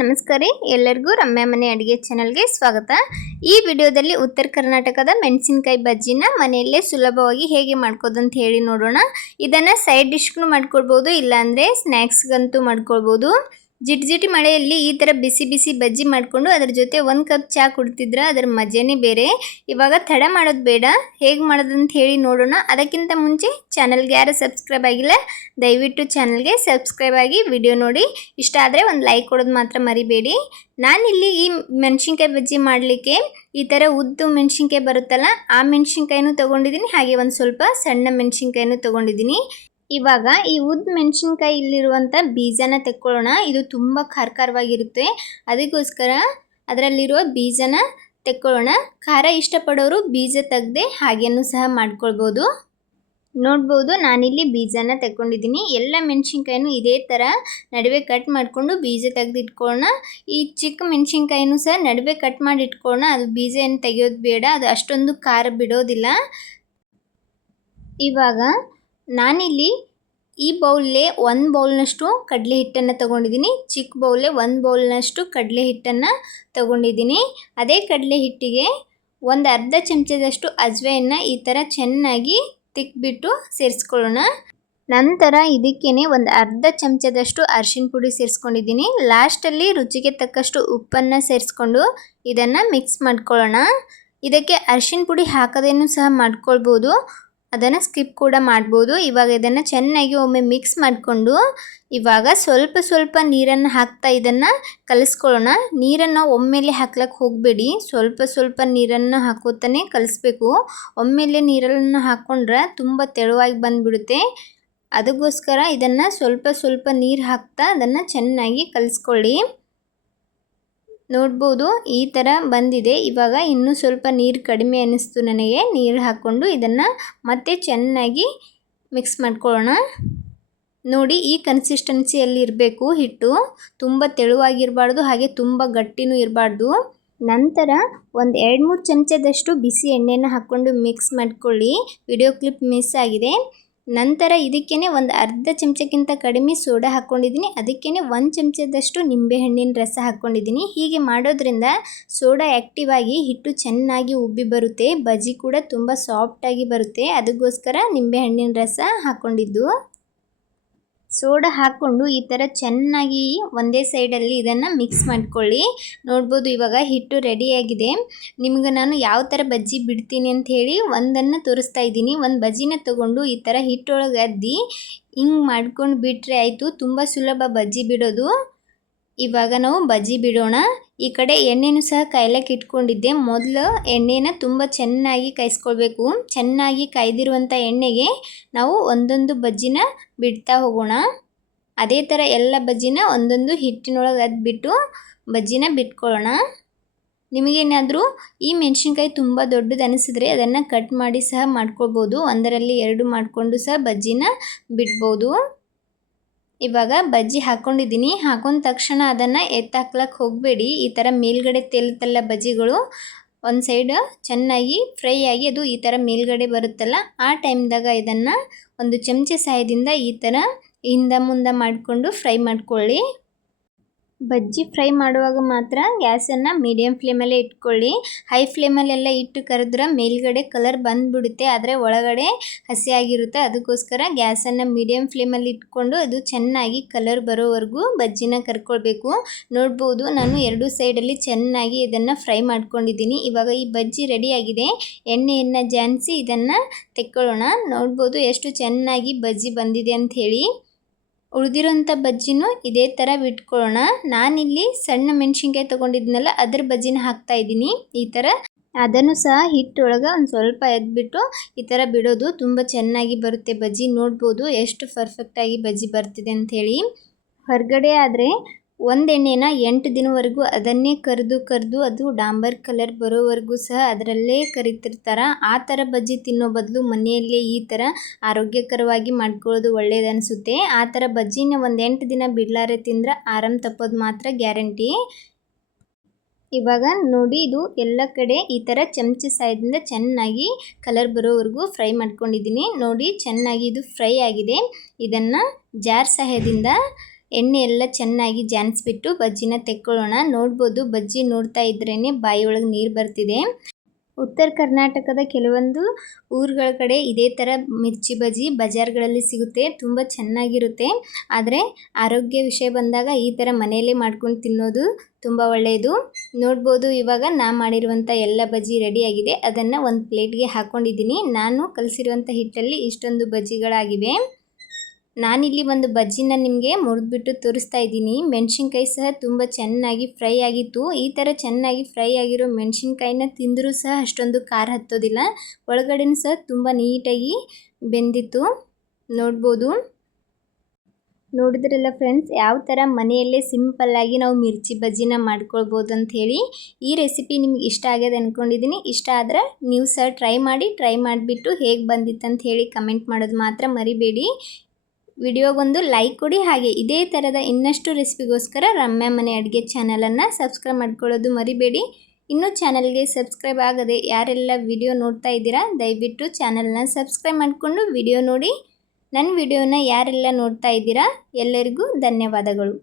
ನಮಸ್ಕಾರ ಎಲ್ಲರಿಗೂ ರಮ್ಯಾ ಮನೆ ಅಡುಗೆ ಚಾನಲ್ಗೆ ಸ್ವಾಗತ। ಈ ವಿಡಿಯೋದಲ್ಲಿ ಉತ್ತರ ಕರ್ನಾಟಕದ ಮೆಣಸಿನಕಾಯಿ ಬಜ್ಜಿನ ಮನೆಯಲ್ಲೇ ಸುಲಭವಾಗಿ ಹೇಗೆ ಮಾಡ್ಕೋದು ಅಂತ ಹೇಳಿ ನೋಡೋಣ। ಇದನ್ನ ಸೈಡ್ ಡಿಶ್ಗೂ ಮಾಡ್ಕೊಳ್ಬಹುದು, ಇಲ್ಲ ಅಂದ್ರೆ ಸ್ನಾಕ್ಸ್ ಗಂತೂ ಮಾಡ್ಕೊಳ್ಬಹುದು। ಜಿಟಿ ಮಳೆಯಲ್ಲಿ ಈ ತರ ಬಿಸಿ ಬಿಸಿ ಬಜ್ಜಿ ಮಾಡ್ಕೊಂಡು ಅದರ ಜೊತೆ 1 ಕಪ್ ಚಾ ಕುಡಿತಿದ್ರೆ ಅದರ ಮಜಾನೇ ಬೇರೆ। ಇವಾಗ ತಡ ಮಾಡೋದು ಬೇಡ, ಹೇಗೆ ಮಾಡೋದು ಅಂತ ಹೇಳಿ ನೋಡೋಣ। ಅದಕ್ಕಿಂತ ಮುಂಚೆ ಚಾನೆಲ್ಗೆ ಯಾರು ಸಬ್ಸ್ಕ್ರೈಬ್ ಆಗಿಲ್ಲ ದಯವಿಟ್ಟು ಚಾನೆಲ್ಗೆ ಸಬ್ಸ್ಕ್ರೈಬ್ ಆಗಿ ವಿಡಿಯೋ ನೋಡಿ, ಇಷ್ಟ ಆದರೆ ಒಂದು ಲೈಕ್ ಕೊಡೋದು ಮಾತ್ರ ಮರಿಬೇಡಿ। ನಾನಿಲ್ಲಿ ಈ ಮೆಣಸಿನಕಾಯಿ ಬಜ್ಜಿ ಮಾಡಲಿಕ್ಕೆ ಈ ತರ ಉದ್ದು ಮೆಣಸಿನಕಾಯಿ ಬರುತ್ತಲ್ಲ ಆ ಮೆಣಸಿನಕಾಯಿನೂ ತಗೊಂಡಿದ್ದೀನಿ, ಹಾಗೆ ಒಂದು ಸ್ವಲ್ಪ ಸಣ್ಣ ಮೆಣಸಿನಕಾಯಿನೂ ತಗೊಂಡಿದ್ದೀನಿ। ಇವಾಗ ಈ ಉದ್ದ ಮೆಣಸಿನಕಾಯಿ ಇಲ್ಲಿರುವಂತ ಬೀಜನ ತೆಕ್ಕೊಳ್ಳೋಣ। ಇದು ತುಂಬಾ ಖಾರವಾಗಿರುತ್ತೆ, ಅದಕ್ಕೋಸ್ಕರ ಅದರಲ್ಲಿರುವ ಬೀಜನ ತೆಕ್ಕೊಳ್ಳೋಣ। ಖಾರ ಇಷ್ಟಪಡೋರು ಬೀಜ ತೆಗೆದೆ ಹಾಗೇನೂ ಸಹ ಮಾಡ್ಕೊಳ್ಬಹುದು। ನೋಡಬಹುದು ನಾನಿಲ್ಲಿ ಬೀಜನ ತೆಕ್ಕೊಂಡಿದ್ದೀನಿ। ಎಲ್ಲ ಮೆಣಸಿನಕಾಯಿನೂ ಇದೇ ತರ ನಡುವೆ ಕಟ್ ಮಾಡಿಕೊಂಡು ಬೀಜ ತೆಗೆದು ಇಟ್ಕೊಳ್ಳೋಣ। ಈ ಚಿಕ್ಕ ಮೆಣಸಿನಕಾಯಿನೂ ಸಹ ನಡುವೆ ಕಟ್ ಮಾಡಿ ಇಟ್ಕೊಳ್ಳೋಣ, ಅದು ಬೀಜ ಏನು ತೆಗೆಯೋದು ಬೇಡ, ಅದು ಅಷ್ಟೊಂದು ಖಾರ ಬಿಡೋದಿಲ್ಲ। ಇವಾಗ ನಾನಿಲ್ಲಿ ಈ ಬೌಲ್ಗೆ 1 ಬೌಲ್ನಷ್ಟು ಕಡಲೆ ಹಿಟ್ಟನ್ನು ತಗೊಂಡಿದ್ದೀನಿ, ಚಿಕ್ಕ ಬೌಲ್ಗೆ 1 ಬೌಲ್ನಷ್ಟು ಕಡಲೆ ಹಿಟ್ಟನ್ನು ತಗೊಂಡಿದ್ದೀನಿ। ಅದೇ ಕಡಲೆ ಹಿಟ್ಟಿಗೆ ಒಂದು ಅರ್ಧ ಚಮಚದಷ್ಟು ಅಜ್ವಾಯಿನ ಈ ಥರ ಚೆನ್ನಾಗಿ ತಿಕ್ಬಿಟ್ಟು ಸೇರಿಸ್ಕೊಳ್ಳೋಣ। ನಂತರ ಇದಕ್ಕೇನೆ ಒಂದು ಅರ್ಧ ಚಮಚದಷ್ಟು ಅರಿಶಿನ ಪುಡಿ ಸೇರಿಸ್ಕೊಂಡಿದ್ದೀನಿ। ಲಾಸ್ಟಲ್ಲಿ ರುಚಿಗೆ ತಕ್ಕಷ್ಟು ಉಪ್ಪನ್ನು ಸೇರಿಸ್ಕೊಂಡು ಇದನ್ನು ಮಿಕ್ಸ್ ಮಾಡ್ಕೊಳ್ಳೋಣ। ಇದಕ್ಕೆ ಅರಿಶಿನ ಪುಡಿ ಹಾಕದೇನೂ ಸಹ ಮಾಡ್ಕೊಳ್ಬೋದು, ಅದನ್ನು ಸ್ಕಿಪ್ ಕೂಡ ಮಾಡ್ಬೋದು। ಇವಾಗ ಇದನ್ನು ಚೆನ್ನಾಗಿ ಒಮ್ಮೆ ಮಿಕ್ಸ್ ಮಾಡಿಕೊಂಡು ಇವಾಗ ಸ್ವಲ್ಪ ಸ್ವಲ್ಪ ನೀರನ್ನು ಹಾಕ್ತಾ ಇದನ್ನು ಕಲಿಸ್ಕೊಳ್ಳೋಣ। ನೀರನ್ನು ಒಮ್ಮೆಲೆ ಹಾಕ್ಲಕ್ಕೆ ಹೋಗಬೇಡಿ, ಸ್ವಲ್ಪ ಸ್ವಲ್ಪ ನೀರನ್ನು ಹಾಕೋತಾನೆ ಕಲಿಸ್ಬೇಕು। ಒಮ್ಮೆಲೆ ನೀರನ್ನು ಹಾಕ್ಕೊಂಡ್ರೆ ತುಂಬ ತೆಳುವಾಗಿ ಬಂದುಬಿಡುತ್ತೆ, ಅದಕ್ಕೋಸ್ಕರ ಇದನ್ನು ಸ್ವಲ್ಪ ಸ್ವಲ್ಪ ನೀರು ಹಾಕ್ತಾ ಅದನ್ನು ಚೆನ್ನಾಗಿ ಕಲಿಸ್ಕೊಳ್ಳಿ। ನೋಡ್ಬೋದು ಈ ಥರ ಬಂದಿದೆ। ಇವಾಗ ಇನ್ನೂ ಸ್ವಲ್ಪ ನೀರು ಕಡಿಮೆ ಅನ್ನಿಸ್ತು ನನಗೆ, ನೀರು ಹಾಕ್ಕೊಂಡು ಇದನ್ನು ಮತ್ತೆ ಚೆನ್ನಾಗಿ ಮಿಕ್ಸ್ ಮಾಡ್ಕೊಳ್ಳೋಣ। ನೋಡಿ ಈ ಕನ್ಸಿಸ್ಟೆನ್ಸಿಯಲ್ಲಿ ಇರಬೇಕು ಹಿಟ್ಟು, ತುಂಬ ತೆಳುವಾಗಿರಬಾರ್ದು ಹಾಗೆ ತುಂಬ ಗಟ್ಟಿನೂ ಇರಬಾರ್ದು। ನಂತರ ಒಂದು 2-3 ಚಮಚದಷ್ಟು ಬಿಸಿ ಎಣ್ಣೆನ ಹಾಕ್ಕೊಂಡು ಮಿಕ್ಸ್ ಮಾಡ್ಕೊಳ್ಳಿ, ವಿಡಿಯೋ ಕ್ಲಿಪ್ ಮಿಸ್ ಆಗಿದೆ। ನಂತರ ಇದಕ್ಕೇನೆ ಒಂದು ಅರ್ಧ ಚಮಚಕ್ಕಿಂತ ಕಡಿಮೆ ಸೋಡಾ ಹಾಕ್ಕೊಂಡಿದ್ದೀನಿ, ಅದಕ್ಕೇನೆ 1 ಚಮಚದಷ್ಟು ನಿಂಬೆಹಣ್ಣಿನ ರಸ ಹಾಕ್ಕೊಂಡಿದ್ದೀನಿ। ಹೀಗೆ ಮಾಡೋದ್ರಿಂದ ಸೋಡಾ ಆ್ಯಕ್ಟಿವ್ ಆಗಿ ಹಿಟ್ಟು ಚೆನ್ನಾಗಿ ಉಬ್ಬಿ ಬರುತ್ತೆ, ಬಜ್ಜಿ ಕೂಡ ತುಂಬ ಸಾಫ್ಟಾಗಿ ಬರುತ್ತೆ, ಅದಕ್ಕೋಸ್ಕರ ನಿಂಬೆಹಣ್ಣಿನ ರಸ ಹಾಕ್ಕೊಂಡಿದ್ದು। ಸೋಡಾ ಹಾಕ್ಕೊಂಡು ಈ ಥರ ಚೆನ್ನಾಗಿ ಒಂದೇ ಸೈಡಲ್ಲಿ ಇದನ್ನು ಮಿಕ್ಸ್ ಮಾಡ್ಕೊಳ್ಳಿ। ನೋಡ್ಬೋದು ಇವಾಗ ಹಿಟ್ಟು ರೆಡಿಯಾಗಿದೆ। ನಿಮ್ಗೆ ನಾನು ಯಾವ ಥರ ಬಜ್ಜಿ ಬಿಡ್ತೀನಿ ಅಂತ ಹೇಳಿ ಒಂದನ್ನು ತೋರಿಸ್ತಾ ಇದ್ದೀನಿ। ಒಂದು ಬಜ್ಜಿನ ತೊಗೊಂಡು ಈ ಥರ ಹಿಟ್ಟೊಳಗೆ ಅದ್ದಿ ಹಿಂಗೆ ಮಾಡ್ಕೊಂಡು ಬಿಟ್ಟರೆ ಆಯಿತು, ತುಂಬ ಸುಲಭ ಬಜ್ಜಿ ಬಿಡೋದು। ಇವಾಗ ನಾವು ಬಜ್ಜಿ ಬಿಡೋಣ। ಈ ಕಡೆ ಎಣ್ಣೆನೂ ಸಹ ಕಾಯ್ಲಕ್ಕೆ ಇಟ್ಕೊಂಡಿದ್ದೆ, ಮೊದಲು ಎಣ್ಣೆನ ತುಂಬ ಚೆನ್ನಾಗಿ ಕಾಯಿಸ್ಕೊಳ್ಬೇಕು। ಚೆನ್ನಾಗಿ ಕಾಯ್ದಿರುವಂಥ ಎಣ್ಣೆಗೆ ನಾವು ಒಂದೊಂದು ಬಜ್ಜಿನ ಬಿಡ್ತಾ ಹೋಗೋಣ। ಅದೇ ಥರ ಎಲ್ಲ ಬಜ್ಜಿನ ಒಂದೊಂದು ಹಿಟ್ಟಿನೊಳಗೆ ಅದ್ಬಿಟ್ಟು ಬಜ್ಜಿನ ಬಿಟ್ಕೊಳ್ಳೋಣ। ನಿಮಗೇನಾದರೂ ಈ ಮೆಣಸಿನ್ಕಾಯಿ ತುಂಬ ದೊಡ್ಡದು ಅನಿಸಿದ್ರೆ ಅದನ್ನು ಕಟ್ ಮಾಡಿ ಸಹ ಮಾಡ್ಕೊಳ್ಬೋದು, ಒಂದರಲ್ಲಿ 2 ಮಾಡಿಕೊಂಡು ಸಹ ಬಜ್ಜಿನ ಬಿಡ್ಬೋದು। ಇವಾಗ ಬಜ್ಜಿ ಹಾಕ್ಕೊಂಡಿದ್ದೀನಿ, ಹಾಕೊಂಡ ತಕ್ಷಣ ಅದನ್ನು ಎತ್ತಾಕ್ಲಕ್ಕೆ ಹೋಗಬೇಡಿ, ಈ ಥರ ಮೇಲ್ಗಡೆ ತೇಲುತ್ತಲ್ಲ ಬಜ್ಜಿಗಳು, ಒಂದು ಸೈಡ್ ಚೆನ್ನಾಗಿ ಫ್ರೈ ಆಗಿ ಅದು ಈ ಥರ ಮೇಲ್ಗಡೆ ಬರುತ್ತಲ್ಲ ಆ ಟೈಮ್ದಾಗ ಇದನ್ನು ಒಂದು ಚಮಚೆ ಸಹಾಯದಿಂದ ಈ ಥರ ಹಿಂದ ಮುಂದೆ ಮಾಡಿಕೊಂಡು ಫ್ರೈ ಮಾಡ್ಕೊಳ್ಳಿ। ಬಜ್ಜಿ ಫ್ರೈ ಮಾಡುವಾಗ ಮಾತ್ರ ಗ್ಯಾಸನ್ನು ಮೀಡಿಯಮ್ ಫ್ಲೇಮಲ್ಲೇ ಇಟ್ಕೊಳ್ಳಿ, ಹೈ ಫ್ಲೇಮಲ್ಲೆಲ್ಲ ಇಟ್ಟು ಕರೆದ್ರೆ ಮೇಲ್ಗಡೆ ಕಲರ್ ಬಂದುಬಿಡುತ್ತೆ, ಆದರೆ ಒಳಗಡೆ ಹಸಿಯಾಗಿರುತ್ತೆ, ಅದಕ್ಕೋಸ್ಕರ ಗ್ಯಾಸನ್ನು ಮೀಡಿಯಮ್ ಫ್ಲೇಮಲ್ಲಿ ಇಟ್ಕೊಂಡು ಅದು ಚೆನ್ನಾಗಿ ಕಲರ್ ಬರೋವರೆಗೂ ಬಜ್ಜಿನ ಕರ್ಕೊಳ್ಬೇಕು। ನೋಡ್ಬೋದು ನಾನು 2 ಸೈಡಲ್ಲಿ ಚೆನ್ನಾಗಿ ಇದನ್ನು ಫ್ರೈ ಮಾಡ್ಕೊಂಡಿದ್ದೀನಿ। ಇವಾಗ ಈ ಬಜ್ಜಿ ರೆಡಿಯಾಗಿದೆ, ಎಣ್ಣೆಯನ್ನು ಜಾನಿಸಿ ಇದನ್ನು ತೆಕ್ಕೊಳ್ಳೋಣ। ನೋಡ್ಬೋದು ಎಷ್ಟು ಚೆನ್ನಾಗಿ ಬಜ್ಜಿ ಬಂದಿದೆ ಅಂತ ಹೇಳಿ। ಉಳಿದಿರೋಂಥ ಬಜ್ಜಿನೂ ಇದೇ ಥರ ಬಿಟ್ಕೊಳ್ಳೋಣ। ನಾನಿಲ್ಲಿ ಸಣ್ಣ ಮೆಣಸಿನ್ಕಾಯಿ ತೊಗೊಂಡಿದ್ನಲ್ಲ ಅದ್ರ ಬಜ್ಜಿನ ಹಾಕ್ತಾ ಇದ್ದೀನಿ ಈ ಥರ, ಅದನ್ನು ಸಹ ಹಿಟ್ಟೊಳಗೆ ಒಂದು ಸ್ವಲ್ಪ ಎದ್ಬಿಟ್ಟು ಈ ಥರ ಬಿಡೋದು, ತುಂಬ ಚೆನ್ನಾಗಿ ಬರುತ್ತೆ ಬಜ್ಜಿ। ನೋಡ್ಬೋದು ಎಷ್ಟು ಪರ್ಫೆಕ್ಟಾಗಿ ಬಜ್ಜಿ ಬರ್ತಿದೆ ಅಂಥೇಳಿ। ಹೊರಗಡೆ ಆದರೆ ಒಂದು ಎಣ್ಣೆನ 8 ದಿನವರೆಗೂ ಅದನ್ನೇ ಕರೆದು ಅದು ಡಾಂಬರ್ ಕಲರ್ ಬರೋವರೆಗೂ ಸಹ ಅದರಲ್ಲೇ ಕರಿತಿರ್ತಾರೆ, ಆ ಥರ ಬಜ್ಜಿ ತಿನ್ನೋ ಬದಲು ಮನೆಯಲ್ಲೇ ಈ ಥರ ಆರೋಗ್ಯಕರವಾಗಿ ಮಾಡ್ಕೊಳ್ಳೋದು ಒಳ್ಳೇದು ಅನಿಸುತ್ತೆ। ಆ ಥರ ಬಜ್ಜಿನ ಒಂದು 8 ದಿನ ಬಿಡಲಾರೆ ತಿಂದ್ರೆ ಆರಾಮ್ ತಪ್ಪೋದು ಮಾತ್ರ ಗ್ಯಾರಂಟಿ। ಇವಾಗ ನೋಡಿ ಇದು ಎಲ್ಲ ಕಡೆ ಈ ಥರ ಚಮಚೆ ಸಹಾಯದಿಂದ ಚೆನ್ನಾಗಿ ಕಲರ್ ಬರೋವರೆಗೂ ಫ್ರೈ ಮಾಡ್ಕೊಂಡಿದ್ದೀನಿ। ನೋಡಿ ಚೆನ್ನಾಗಿ ಇದು ಫ್ರೈ ಆಗಿದೆ, ಇದನ್ನು ಜಾರ್ ಸಹಾಯದಿಂದ ಎಣ್ಣೆ ಎಲ್ಲ ಚೆನ್ನಾಗಿ ಜಾನಿಸ್ಬಿಟ್ಟು ಬಜ್ಜಿನ ತೆಕ್ಕೊಳ್ಳೋಣ. ನೋಡ್ಬೋದು ಬಜ್ಜಿ ನೋಡ್ತಾ ಇದ್ರೇ ಬಾಯಿಯೊಳಗೆ ನೀರು ಬರ್ತಿದೆ. ಉತ್ತರ ಕರ್ನಾಟಕದ ಕೆಲವೊಂದು ಊರುಗಳ ಕಡೆ ಇದೇ ಥರ ಮಿರ್ಚಿ ಬಜ್ಜಿ ಬಜಾರ್ಗಳಲ್ಲಿ ಸಿಗುತ್ತೆ, ತುಂಬ ಚೆನ್ನಾಗಿರುತ್ತೆ. ಆದರೆ ಆರೋಗ್ಯ ವಿಷಯ ಬಂದಾಗ ಈ ಥರ ಮನೆಯಲ್ಲೇ ಮಾಡ್ಕೊಂಡು ತಿನ್ನೋದು ತುಂಬ ಒಳ್ಳೆಯದು. ನೋಡ್ಬೋದು ಇವಾಗ ನಾ ಮಾಡಿರುವಂಥ ಎಲ್ಲ ಬಜ್ಜಿ ರೆಡಿಯಾಗಿದೆ. ಅದನ್ನು ಒಂದು ಪ್ಲೇಟ್ಗೆ ಹಾಕ್ಕೊಂಡಿದ್ದೀನಿ. ನಾನು ಕಲಿಸಿರುವಂಥ ಹಿಟ್ಟಲ್ಲಿ ಇಷ್ಟೊಂದು ಬಜ್ಜಿಗಳಾಗಿವೆ. ನಾನಿಲ್ಲಿ ಒಂದು ಬಜ್ಜಿನ ನಿಮಗೆ ಮುರಿದ್ಬಿಟ್ಟು ತೋರಿಸ್ತಾ ಇದ್ದೀನಿ. ಮೆಣಸಿನ್ಕಾಯಿ ಸಹ ತುಂಬ ಚೆನ್ನಾಗಿ ಫ್ರೈ ಆಗಿತ್ತು. ಈ ಥರ ಚೆನ್ನಾಗಿ ಫ್ರೈ ಆಗಿರೋ ಮೆಣಸಿನ್ಕಾಯಿನ ತಿಂದರೂ ಸಹ ಅಷ್ಟೊಂದು ಖಾರ ಹತ್ತೋದಿಲ್ಲ. ಒಳಗಡೆನೂ ಸಹ ತುಂಬ ನೀಟಾಗಿ ಬೆಂದಿತ್ತು. ನೋಡ್ಬೋದು, ನೋಡಿದ್ರಲ್ಲ ಫ್ರೆಂಡ್ಸ್, ಯಾವ ಥರ ಮನೆಯಲ್ಲೇ ಸಿಂಪಲ್ಲಾಗಿ ನಾವು ಮಿರ್ಚಿ ಬಜ್ಜಿನ ಮಾಡ್ಕೊಳ್ಬೋದು ಅಂಥೇಳಿ. ಈ ರೆಸಿಪಿ ನಿಮ್ಗೆ ಇಷ್ಟ ಆಗಿದೆ ಅಂದ್ಕೊಂಡಿದ್ದೀನಿ. ಇಷ್ಟ ಆದರೆ ನೀವು ಸಹ ಟ್ರೈ ಮಾಡಿಬಿಟ್ಟು ಹೇಗೆ ಬಂದಿತ್ತು ಅಂತ ಹೇಳಿ ಕಮೆಂಟ್ ಮಾಡೋದು ಮಾತ್ರ ಮರಿಬೇಡಿ. ವಿಡಿಯೋಗೊಂದು ಲೈಕ್ ಕೊಡಿ. ಹಾಗೆ ಇದೇ ಥರದ ಇನ್ನಷ್ಟು ರೆಸಿಪಿಗೋಸ್ಕರ ರಮ್ಯಾ ಮನೆ ಅಡುಗೆ ಚಾನಲನ್ನು ಸಬ್ಸ್ಕ್ರೈಬ್ ಮಾಡ್ಕೊಳ್ಳೋದು ಮರಿಬೇಡಿ. ಇನ್ನೂ ಚಾನಲ್ಗೆ ಸಬ್ಸ್ಕ್ರೈಬ್ ಆಗದೆ ಯಾರೆಲ್ಲ ವಿಡಿಯೋ ನೋಡ್ತಾ ಇದ್ದೀರಾ ದಯವಿಟ್ಟು ಚಾನಲ್ನ ಸಬ್ಸ್ಕ್ರೈಬ್ ಮಾಡಿಕೊಂಡು ವಿಡಿಯೋ ನೋಡಿ. ನನ್ನ ವಿಡಿಯೋನ ಯಾರೆಲ್ಲ ನೋಡ್ತಾ ಇದ್ದೀರಾ ಎಲ್ಲರಿಗೂ ಧನ್ಯವಾದಗಳು.